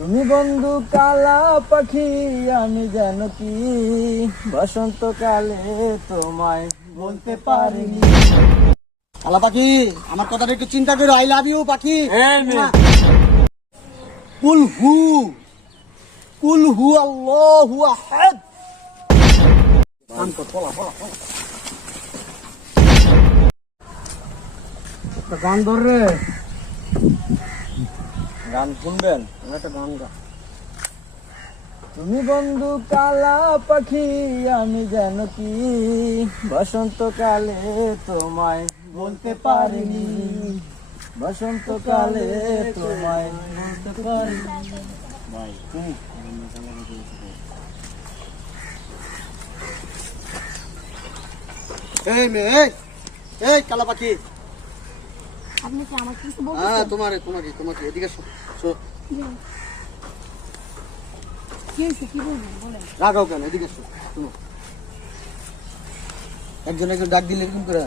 তুমি বন্ধু কালা পাখি, আমি যেন কি বসন্তকালে তোমায় বলতে পারিনি। কালা পাখি, আমার কথাটা একটু চিন্তা করো। আই লাভ ইউ পাখি। কুল হু আল্লাহু আহাদ। গান ধর রে, গান শুনবেন? একটা গান গা। তুমি বন্ধু কালা পাখি, আমি যেন কি বসন্তকালে তোমায় বলতে পারিনি। বসন্তকালে তোমায় বলতে পারিনি। ভাই এই মেয়ে, এই কালা পাখি। আপনি কি আমার কিছু বলছেন? হ্যাঁ, তোমাকে এদিকে এসো। কি হয়েছে, কি বলবেন বলেন। রাগাও কেন? এদিকে এসো। একজন ডাক দিলে এরকম করে